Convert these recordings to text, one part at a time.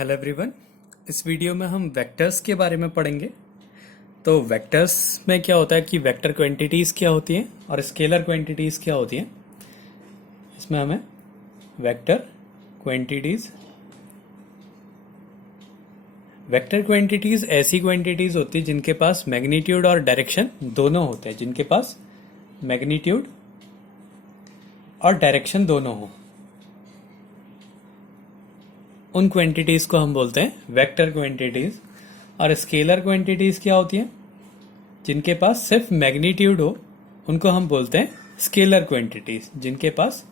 Hello everyone. इस video में हम वेक्टर्स के बारे में पढ़ेंगे। तो वेक्टर्स में क्या होता है कि वेक्टर क्वांटिटीज़ क्या होती हैं और स्केलर क्वांटिटीज़ क्या होती हैं। इसमें हमें वेक्टर क्वांटिटीज़ ऐसी क्वांटिटीज़ होती है जिनके पास मैग्नीट्यूड और डायरेक्शन दोनों होते हैं, जिनके पास मैग्नीट्यूड और डायरेक्शन दोनों हो, उन क्वांटिटीज़ को हम बोलते हैं वेक्टर क्वांटिटीज़। और स्केलर क्वांटिटीज़ क्या होती हैं? जिनके पास सिर्फ मैग्नीट्यूड हो, उनको हम बोलते हैं स्केलर क्वांटिटीज़। जिनके पास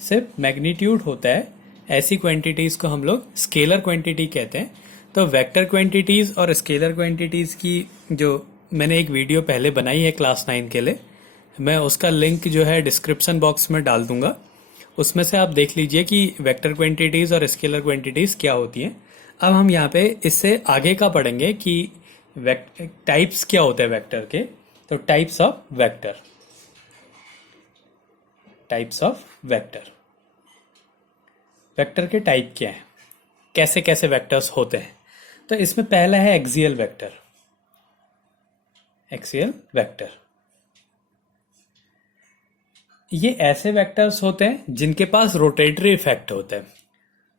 सिर्फ मैग्नीट्यूड होता है, ऐसी क्वांटिटीज़ को हम लोग स्केलर क्वांटिटी कहते हैं। तो वेक्टर क्वांटिटीज़ और स्केलर क्वांटिटीज़ की जो मैंने एक वीडियो पहले बनाई है क्लास 9 के लिए, मैं उसका लिंक जो है डिस्क्रिप्शन बॉक्स में डाल दूंगा। उसमें से आप देख लीजिए कि वेक्टर क्वांटिटीज़ और स्केलर क्वांटिटीज़ क्या होती हैं। अब हम यहाँ पे इससे आगे का पढ़ेंगे कि टाइप्स क्या होते हैं वेक्टर के। तो टाइप्स ऑफ वेक्टर वेक्टर के टाइप क्या हैं, कैसे कैसे वेक्टर्स होते हैं। तो इसमें पहला है एक्सियल वेक्टर। ये ऐसे वेक्टर्स होते हैं जिनके पास रोटेटरी इफेक्ट होता है।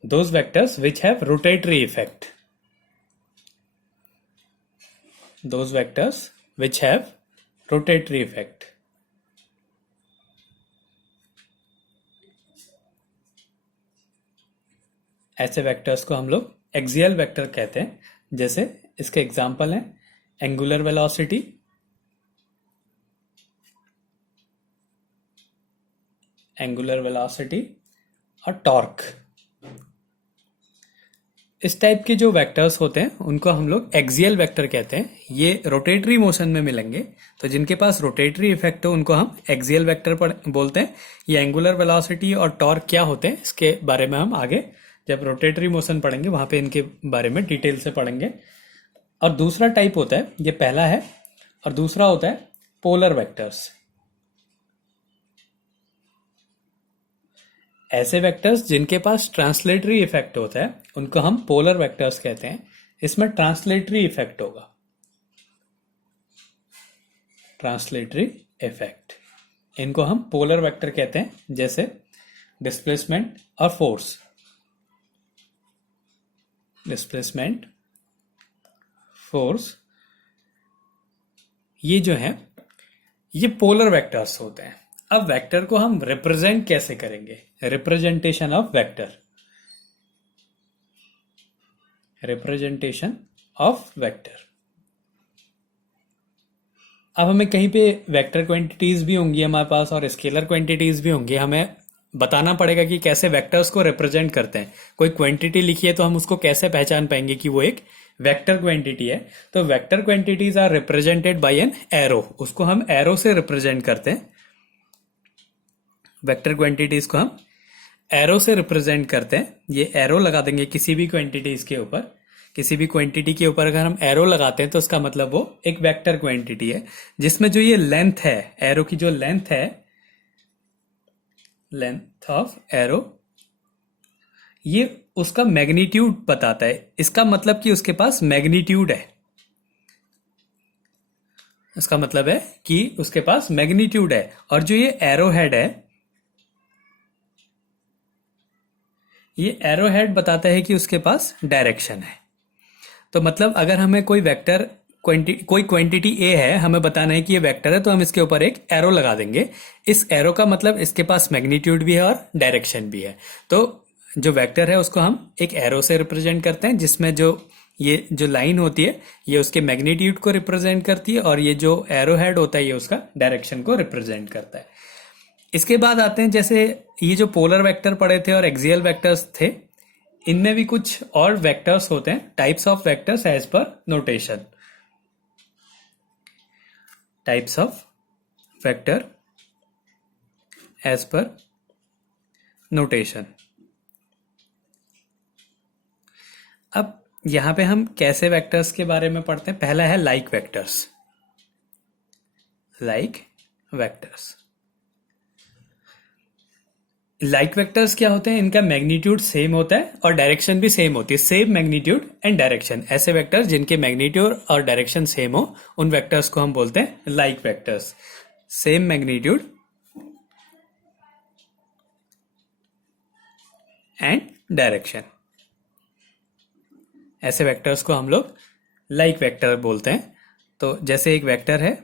Those vectors which have rotatory effect. ऐसे वेक्टर्स को हम लोग एक्सियल वेक्टर कहते हैं। जैसे इसके एग्जांपल हैं एंगुलर वेलोसिटी, और टॉर्क। इस टाइप के जो वेक्टर्स होते हैं उनको हम लोग एक्सियल वेक्टर कहते हैं। ये रोटेटरी मोशन में मिलेंगे, तो जिनके पास रोटेटरी इफेक्ट हो उनको हम एक्सियल वेक्टर बोलते हैं। ये एंगुलर वेलोसिटी और टॉर्क क्या होते हैं इसके बारे में हम आगे जब रोटेटरी मोशन पढ़ेंगे वहां पे इनके बारे में डिटेल से पढ़ेंगे। और दूसरा टाइप होता है, ये पहला है, और दूसरा होता है पोलर वेक्टर्स। ऐसे वेक्टर्स जिनके पास ट्रांसलेटरी इफेक्ट होता है उनको हम पोलर वेक्टर्स कहते हैं। इसमें ट्रांसलेटरी इफेक्ट होगा, इनको हम पोलर वेक्टर कहते हैं। जैसे डिस्प्लेसमेंट और फोर्स, ये जो है ये पोलर वेक्टर्स होते हैं। अब वेक्टर को हम रिप्रेजेंट कैसे करेंगे? Representation of vector. अब हमें कहीं पे वेक्टर क्वांटिटीज भी होंगी हमारे पास और स्केलर क्वांटिटीज भी होंगी। हमें बताना पड़ेगा कि कैसे वेक्टर्स को रिप्रेजेंट करते हैं। कोई क्वांटिटी लिखी है तो हम उसको कैसे पहचान पाएंगे कि वो एक वेक्टर क्वांटिटी है। तो vector quantities are represented by an arrow. उसको हम एरो से रिप्रेजेंट करते हैं। वेक्टर क्वांटिटीज को हम एरो से रिप्रेजेंट करते हैं। ये एरो लगा देंगे किसी भी क्वांटिटीज के ऊपर। किसी भी क्वांटिटी के ऊपर अगर हम एरो लगाते हैं तो उसका मतलब वो एक वेक्टर क्वांटिटी है, जिसमें जो ये लेंथ है, एरो की जो लेंथ है, लेंथ ऑफ एरो, ये उसका मैग्नीट्यूड बताता है। इसका मतलब कि उसके पास मैग्नीट्यूड है। इसका मतलब है कि उसके पास मैग्नीट्यूड है। और जो ये एरो हेड है, ये एरो हेड बताता है कि उसके पास डायरेक्शन है। तो मतलब अगर हमें कोई वेक्टर कोई क्वांटिटी ए है, हमें बताना है कि ये वेक्टर है, तो हम इसके ऊपर एक एरो लगा देंगे। इस एरो का मतलब इसके पास मैग्नीट्यूड भी है और डायरेक्शन भी है। तो जो वेक्टर है उसको हम एक एरो से रिप्रेजेंट करते हैं, जिसमें जो ये जो लाइन होती है ये उसके मैग्नीट्यूड को रिप्रेजेंट करती है, और ये जो एरो हेड होता है ये उसका डायरेक्शन को रिप्रेजेंट करता है। इसके बाद आते हैं, जैसे ये जो पोलर वेक्टर पढ़े थे और एक्सियल वेक्टर्स थे, इनमें भी कुछ और वेक्टर्स होते हैं, types of vectors as per notation. Types of vector as per notation. अब यहां पे हम कैसे वेक्टर्स के बारे में पढ़ते हैं। पहला है लाइक वेक्टर्स। लाइक वेक्टर्स क्या होते हैं, इनका मैग्नीट्यूड सेम होता है और डायरेक्शन भी सेम होती है, सेम मैग्नीट्यूड एंड डायरेक्शन। ऐसे वेक्टर्स जिनके मैग्नीट्यूड और डायरेक्शन सेम हो उन वेक्टर्स को हम बोलते हैं like vectors. Same magnitude and direction, ऐसे वेक्टर्स को हम लोग लाइक वेक्टर बोलते हैं। तो जैसे एक वेक्टर है,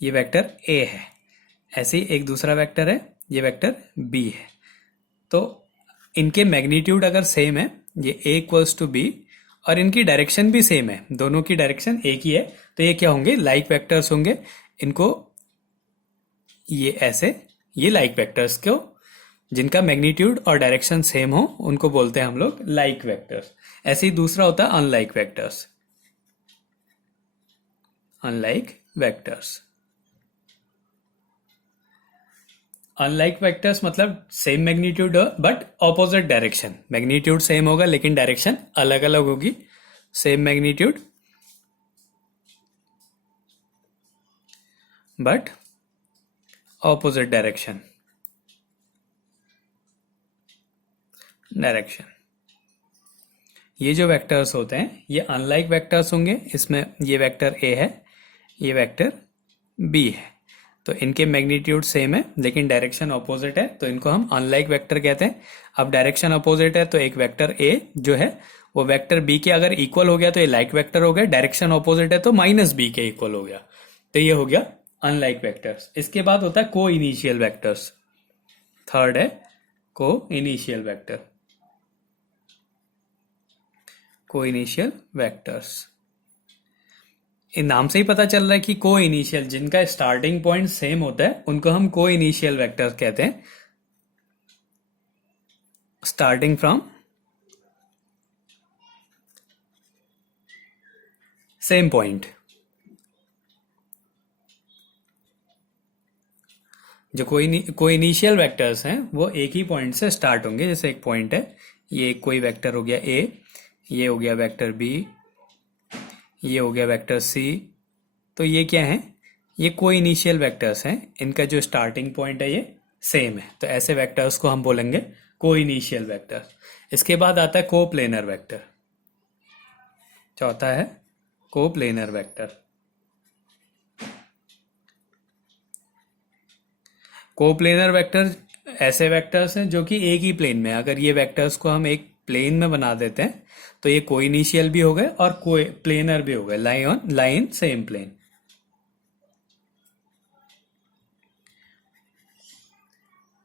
ये वेक्टर ए है, ऐसे ही एक दूसरा वेक्टर है, ये वेक्टर बी है। तो इनके मैग्नीट्यूड अगर सेम है, ये ए इक्वल्स टू बी, और इनकी डायरेक्शन भी सेम है, दोनों की डायरेक्शन एक ही है, तो ये क्या होंगे, लाइक वेक्टर्स होंगे। इनको ये ऐसे, ये लाइक वेक्टर्स को जिनका मैग्नीट्यूड और डायरेक्शन सेम हो उनको बोलते हैं हम लोग लाइक वेक्टर्स। ऐसे ही दूसरा होता है unlike vectors. Unlike vectors, unlike vectors मतलब same magnitude but opposite direction. Magnitude same होगा लेकिन डायरेक्शन अलग अलग होगी। Same magnitude but opposite direction. ये जो वेक्टर्स होते हैं ये अनलाइक वेक्टर्स होंगे। इसमें ये वेक्टर ए है, ये वेक्टर बी है, तो इनके मैग्नीट्यूड सेम है लेकिन डायरेक्शन अपोजिट है, तो इनको हम अनलाइक वेक्टर कहते हैं। अब डायरेक्शन अपोजिट है तो एक वेक्टर ए जो है वो वेक्टर बी के अगर इक्वल हो गया तो ये लाइक वेक्टर हो गया, डायरेक्शन अपोजिट है तो माइनस बी के इक्वल हो गया, तो ये हो गया अनलाइक वेक्टर्स। इसके बाद होता है को इनिशियल वेक्टर्स। थर्ड है को इनिशियल वेक्टर। को इनिशियल वेक्टर्स, इन नाम से ही पता चल रहा है कि को इनिशियल, जिनका स्टार्टिंग पॉइंट सेम होता है उनको हम को इनिशियल वेक्टर्स कहते हैं। स्टार्टिंग फ्रॉम सेम पॉइंट, जो कोई इनिशियल वेक्टर्स हैं वो एक ही पॉइंट से स्टार्ट होंगे। जैसे एक पॉइंट है, ये कोई वेक्टर हो गया ए, ये हो गया वेक्टर बी, ये हो गया वेक्टर सी, तो ये क्या है, ये कोई इनिशियल वेक्टर्स हैं, इनका जो स्टार्टिंग पॉइंट है ये सेम है, तो ऐसे वेक्टर्स को हम बोलेंगे को इनिशियल वेक्टर। इसके बाद आता है को प्लेनर वेक्टर। चौथा है को प्लेनर वेक्टर। को प्लेनर वेक्टर ऐसे वेक्टर्स हैं जो कि एक ही प्लेन में, अगर ये वेक्टर्स को हम एक प्लेन में बना देते हैं तो ये को इनिशियल भी हो गए और को प्लेनर भी हो गए, लाइन सेम प्लेन।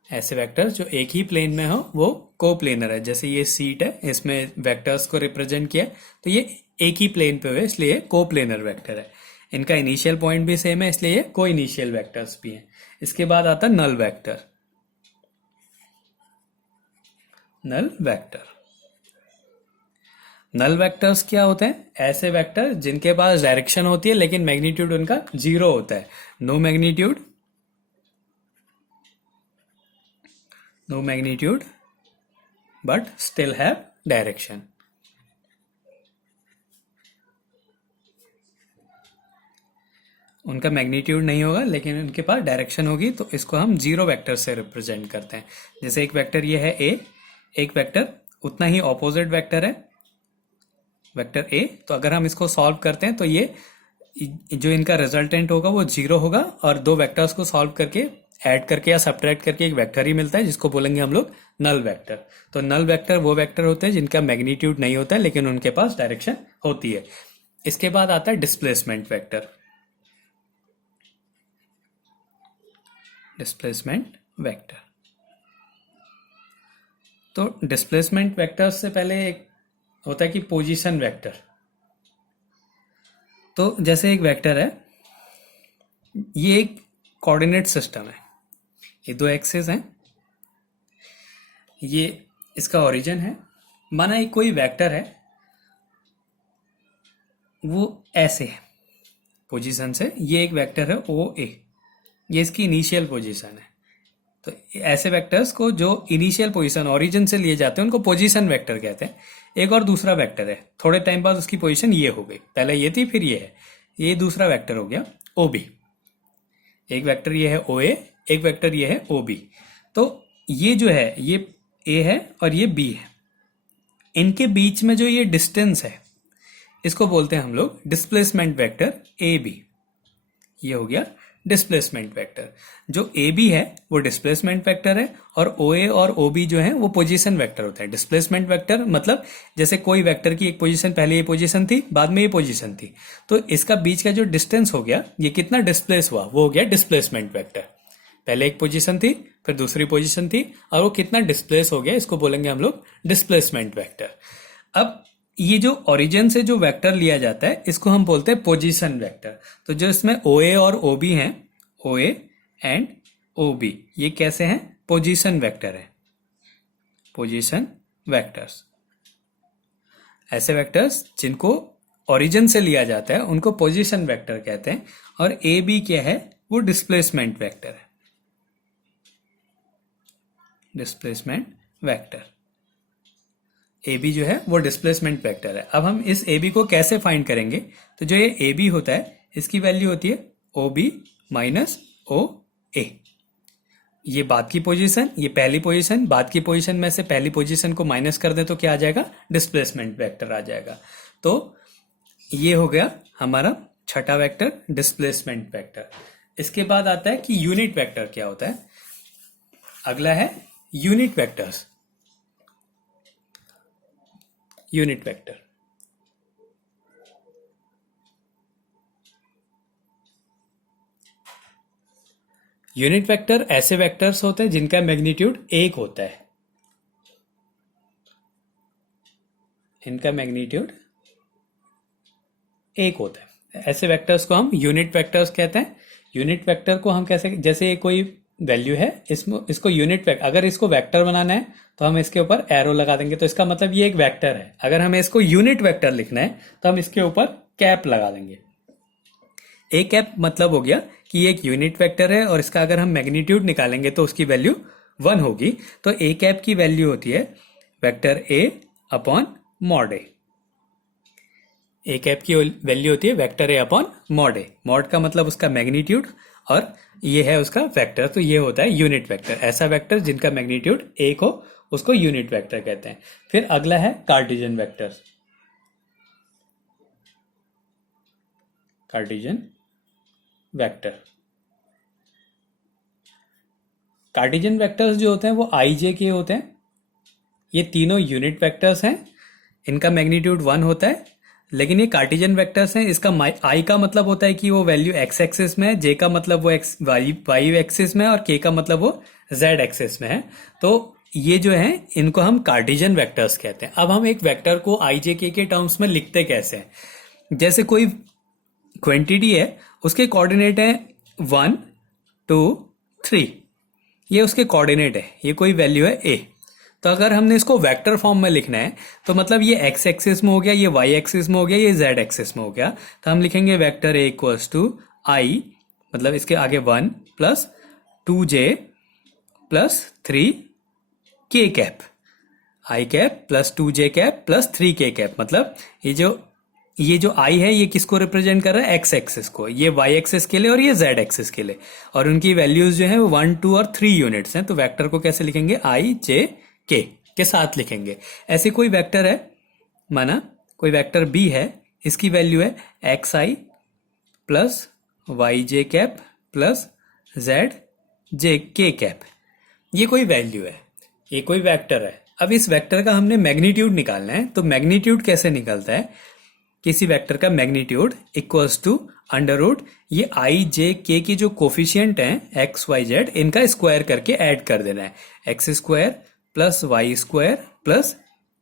ऐसे वेक्टर्स जो एक ही प्लेन में हो वो को प्लेनर है। जैसे ये सीट है, इसमें वेक्टर्स को रिप्रेजेंट किया तो ये एक ही प्लेन पे हुए इसलिए को प्लेनर वेक्टर है। इनका इनिशियल पॉइंट भी सेम है इसलिए ये को इनिशियल वेक्टर्स भी हैं। इसके बाद आता है नल वेक्टर। नल वेक्टर, नल वेक्टर्स क्या होते हैं, ऐसे वेक्टर जिनके पास डायरेक्शन होती है लेकिन मैग्नीट्यूड उनका जीरो होता है। No magnitude but still have direction. उनका मैग्नीट्यूड नहीं होगा लेकिन उनके पास डायरेक्शन होगी, तो इसको हम जीरो वेक्टर से रिप्रेजेंट करते हैं। जैसे एक वेक्टर ये है ए, एक वेक्टर उतना ही ऑपोजिट वेक्टर है वेक्टर ए, तो अगर हम इसको सॉल्व करते हैं तो ये जो इनका रिजल्टेंट होगा वो जीरो होगा, और दो वेक्टर्स को सॉल्व करके ऐड करके या सब्ट्रैक्ट करके एक वेक्टर ही मिलता है जिसको बोलेंगे हम लोग नल वेक्टर। तो नल वेक्टर वो वेक्टर होते हैं जिनका मैग्नीट्यूड नहीं होता है लेकिन उनके पास डायरेक्शन होती है। इसके बाद आता है डिस्प्लेसमेंट वेक्टर। डिस्प्लेसमेंट वेक्टर, तो डिस्प्लेसमेंट वेक्टर से पहले एक होता है कि पोजीशन वेक्टर। तो जैसे एक वेक्टर है, ये एक कोऑर्डिनेट सिस्टम है, ये दो एक्सिस हैं, ये इसका ओरिजिन है। माना एक कोई वेक्टर है वो ऐसे है पोजीशन से, ये एक वेक्टर है ओ ए, ये इसकी इनिशियल पोजीशन है। तो ऐसे वेक्टर्स को जो इनिशियल पोजीशन ओरिजिन से लिए जाते हैं उनको पोजीशन वेक्टर कहते हैं। एक और दूसरा वेक्टर है, थोड़े टाइम बाद उसकी पोजीशन ये हो गई, पहले ये थी फिर ये है, ये दूसरा वेक्टर हो गया ओ बी। एक वेक्टर ये है ओ ए, एक वेक्टर ये है ओ बी। तो ये जो है ये ए है और ये बी है, इनके बीच में जो ये डिस्टेंस है इसको बोलते हैं हम लोग डिस्प्लेसमेंट वेक्टर ए बी। ये हो गया डिस्प्लेसमेंट वेक्टर। जो ए बी है वो डिस्प्लेसमेंट वेक्टर है और ओ ए और ओ बी जो है वो पोजीशन वेक्टर होता है। डिस्प्लेसमेंट वेक्टर मतलब जैसे कोई वेक्टर की एक पोजीशन, पहले ये पोजीशन थी बाद में ये पोजीशन थी, तो इसका बीच का जो डिस्टेंस हो गया, ये कितना डिस्प्लेस हुआ, वो हो गया डिस्प्लेसमेंट वेक्टर। पहले एक पोजीशन थी फिर दूसरी पोजीशन थी और वो कितना डिस्प्लेस हो गया, इसको बोलेंगे हम लोग डिस्प्लेसमेंट वेक्टर। अब ये जो ओरिजिन से जो वेक्टर लिया जाता है इसको हम बोलते हैं पोजीशन वेक्टर। तो जो इसमें ओ ए और ओ बी हैं, ओ ए एंड ओ बी, ये कैसे हैं, पोजीशन वेक्टर है, पोजीशन वेक्टर्स। ऐसे वेक्टर्स जिनको ओरिजिन से लिया जाता है उनको पोजीशन वेक्टर कहते हैं। और ए बी क्या है, वो डिस्प्लेसमेंट वेक्टर है, डिस्प्लेसमेंट वेक्टर। ए बी जो है वो डिस्प्लेसमेंट वेक्टर है। अब हम इस ए बी को कैसे फाइंड करेंगे, तो जो ये ए बी होता है इसकी वैल्यू होती है ओ बी माइनस ओ ए। ये बाद की पोजीशन, ये पहली पोजीशन, बाद की पोजीशन में से पहली पोजीशन को माइनस कर दे तो क्या आ जाएगा, डिस्प्लेसमेंट वेक्टर आ जाएगा। तो ये हो गया हमारा छठा वेक्टर, डिस्प्लेसमेंट वेक्टर। इसके बाद आता है कि यूनिट वेक्टर क्या होता है। अगला है unit vectors. Unit vector, unit vector ऐसे वेक्टर्स होते हैं जिनका मैग्नीट्यूड 1 होता है, इनका मैग्नीट्यूड 1 होता है। ऐसे वेक्टर्स को हम यूनिट वेक्टर्स कहते हैं। यूनिट वेक्टर को हम कैसे, जैसे ये कोई वैल्यू है, इसको यूनिट वेक्टर, अगर इसको वेक्टर बनाना है तो हम इसके ऊपर एरो लगा देंगे, तो इसका मतलब ये एक वेक्टर है। अगर हमें इसको यूनिट वेक्टर लिखना है तो हम इसके ऊपर कैप लगा देंगे। ए कैप मतलब हो गया कि ये एक यूनिट वेक्टर है और इसका अगर हम मैग्नीट्यूड निकालेंगे तो उसकी वैल्यू 1 होगी। तो ए कैप की वैल्यू होती है vector A upon mod A. A cap की वैल्यू होती है vector A upon mod A. Mod का मतलब उसका मैग्नीट्यूड और ये है उसका वेक्टर, तो ये होता है यूनिट वेक्टर। ऐसा वेक्टर जिनका मैग्नीट्यूड 1 हो उसको यूनिट वेक्टर कहते हैं। फिर अगला है Cartesian vector. Cartesian vector, Cartesian vectors जो होते हैं वो आई जे के होते हैं। ये तीनों यूनिट वेक्टर्स हैं, इनका मैग्नीट्यूड 1 होता है, लेकिन ये कार्टेशियन वेक्टर्स हैं। इसका आई का मतलब होता है कि वो वैल्यू एक्स एक्सिस में है, जे का मतलब वो एक्स वाई एक्सिस में है और के का मतलब वो जेड एक्सिस में है। तो ये जो है इनको हम कार्टेशियन वेक्टर्स कहते हैं। अब हम एक वेक्टर को आई जे के टर्म्स में लिखते कैसे हैं, जैसे कोई क्वांटिटी है, उसके कोऑर्डिनेट है 1 2 3, ये उसके कोऑर्डिनेट है, ये कोई वैल्यू है ए। तो अगर हमने इसको वेक्टर फॉर्म में लिखना है तो मतलब ये एक्स एक्सिस में हो गया, ये वाई एक्सिस में हो गया, ये जेड एक्सिस में हो गया, तो हम लिखेंगे vector A equals to I, मतलब इसके आगे 1 plus 2j plus 3k cap, I cap plus 2j cap plus 3k cap. मतलब ये जो आई है ये किसको रिप्रेजेंट कर रहा है, एक्स एक्सिस को, ये वाई एक्सिस के लिए और ये जेड एक्सिस के लिए, और उनकी वैल्यूज जो है 1 2 और 3 यूनिट्स हैं। तो वेक्टर को कैसे लिखेंगे, आई जे के साथ लिखेंगे। ऐसे कोई वेक्टर है, माना कोई वेक्टर बी है, इसकी वैल्यू है एक्स आई प्लस वाई जे कैप प्लस जेड जे के कैप। ये कोई वैल्यू है, ये कोई वेक्टर है। अब इस वेक्टर का हमने मैग्नीट्यूड निकालना है, तो मैग्नीट्यूड कैसे निकलता है, किसी वेक्टर का magnitude equals to under root ये आई जे के की जो कोफिशियंट हैं एक्स वाई जेड, इनका स्क्वायर करके ऐड कर देना है, X square plus Y square plus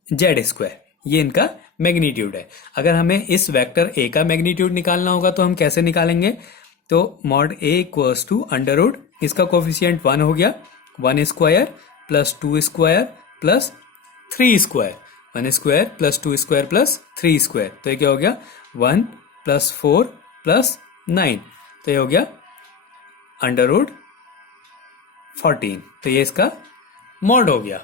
Z square, ये इनका मैग्नीट्यूड है। अगर हमें इस वेक्टर ए का मैग्नीट्यूड निकालना होगा तो हम कैसे निकालेंगे, तो mod A equals to under root इसका कोफिशियंट 1 हो गया, 1 square plus 2 square plus 3 square, 1 square plus 2 square plus 3 square, तो ये क्या हो गया 1 प्लस 4 प्लस 9, तो ये हो गया अंडर रूट 14, तो ये इसका मॉड हो गया।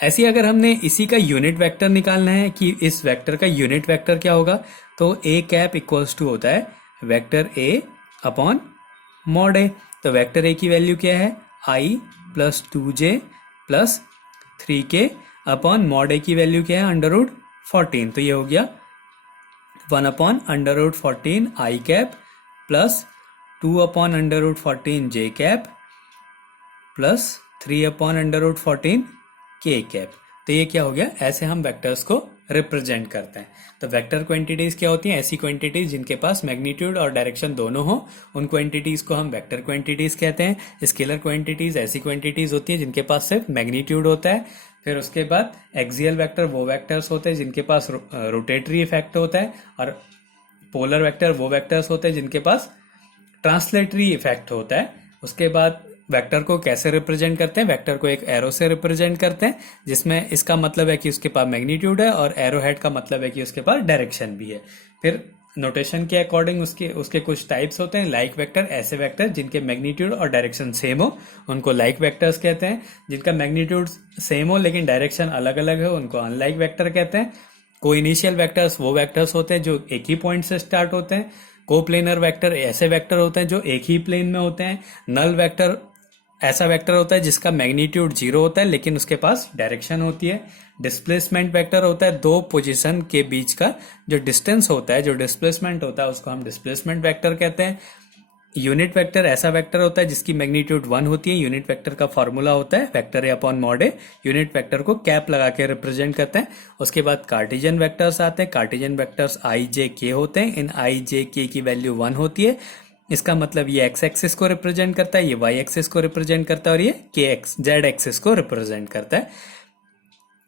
ऐसे अगर हमने इसी का यूनिट वेक्टर निकालना है कि इस वेक्टर का यूनिट वेक्टर क्या होगा, तो ए कैप इक्वल्स टू होता है vector A upon mod A. तो वेक्टर ए की वैल्यू क्या है, I plus 2j plus 3k upon mod A की वैल्यू क्या है अंडर रूट 14, तो ये हो गया 1 upon under root 14 I cap plus 2 upon under root 14 J cap plus 3 upon under root 14 K cap. तो ये क्या हो गया, ऐसे हम वेक्टर्स को रिप्रेजेंट करते हैं। तो वेक्टर क्वांटिटीज क्या होती हैं, ऐसी क्वांटिटीज जिनके पास मैग्नीट्यूड और डायरेक्शन दोनों हो, उन क्वांटिटीज को हम वेक्टर क्वांटिटीज कहते हैं। स्केलर क्वांटिटीज ऐसी क्वांटिटीज होती हैं जिनके पास सिर्फ मैग्नीट्यूड होता है। फिर उसके बाद एक्सियल वेक्टर वो वेक्टर्स होते हैं जिनके पास रोटेटरी इफेक्ट होता है, और पोलर वेक्टर वो वेक्टर्स होते हैं जिनके पास ट्रांसलेटरी इफेक्ट होता है। उसके बाद वेक्टर को कैसे रिप्रेजेंट करते हैं, वेक्टर को एक एरो से रिप्रेजेंट करते हैं, जिसमें इसका मतलब है कि उसके पास मैग्नीट्यूड है, और एरो हेड का मतलब है कि उसके पास डायरेक्शन भी है। फिर नोटेशन के अकॉर्डिंग उसके कुछ टाइप्स होते हैं। लाइक वेक्टर ऐसे वेक्टर जिनके मैग्नीट्यूड और डायरेक्शन सेम हो, उनको लाइक वेक्टर्स कहते हैं। जिनका मैग्नीट्यूड सेम हो लेकिन डायरेक्शन अलग अलग है, उनको अनलाइक वेक्टर कहते हैं। को इनिशियल वेक्टर्स वो वेक्टर्स होते हैं जो एक ही पॉइंट से स्टार्ट होते हैं। कोप्लेनर वेक्टर ऐसे वेक्टर होते हैं जो एक ही प्लेन में होते हैं। नल वेक्टर ऐसा वेक्टर होता है जिसका मैग्नीट्यूड 0 होता है लेकिन उसके पास डायरेक्शन होती है। डिस्प्लेसमेंट वेक्टर होता है दो पोजीशन के बीच का जो डिस्टेंस होता है, जो डिस्प्लेसमेंट होता है, उसको हम डिस्प्लेसमेंट वेक्टर कहते हैं। यूनिट वेक्टर ऐसा वेक्टर होता है जिसकी मैग्नीट्यूड 1 होती है। यूनिट वेक्टर का फॉर्मूला होता है vector A upon mod A. Unit vector को कैप लगा के रिप्रेजेंट करते हैं। उसके बाद कार्टेशियन वेक्टर्स आते हैं। कार्टेशियन वेक्टर्स आई जे के होते हैं। इन आई जे के की वैल्यू 1 होती है। इसका मतलब ये एक्स एक्सिस को रिप्रेजेंट करता है, ये वाई एक्सिस को रिप्रेजेंट करता है, और ये के एक्स जेड एक्सिस को रिप्रेजेंट करता है।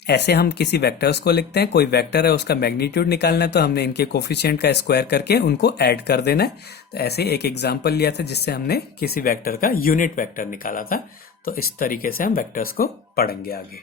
ऐसे हम किसी वेक्टर्स को लिखते हैं। कोई वेक्टर है उसका मैग्नीट्यूड निकालना है तो हमने इनके कोफिशिएंट का स्क्वायर करके उनको ऐड कर देना है। तो ऐसे एक एग्जांपल लिया था जिससे हमने किसी वेक्टर का यूनिट वेक्टर निकाला था। तो इस तरीके से हम वेक्टर्स को पढ़ेंगे आगे।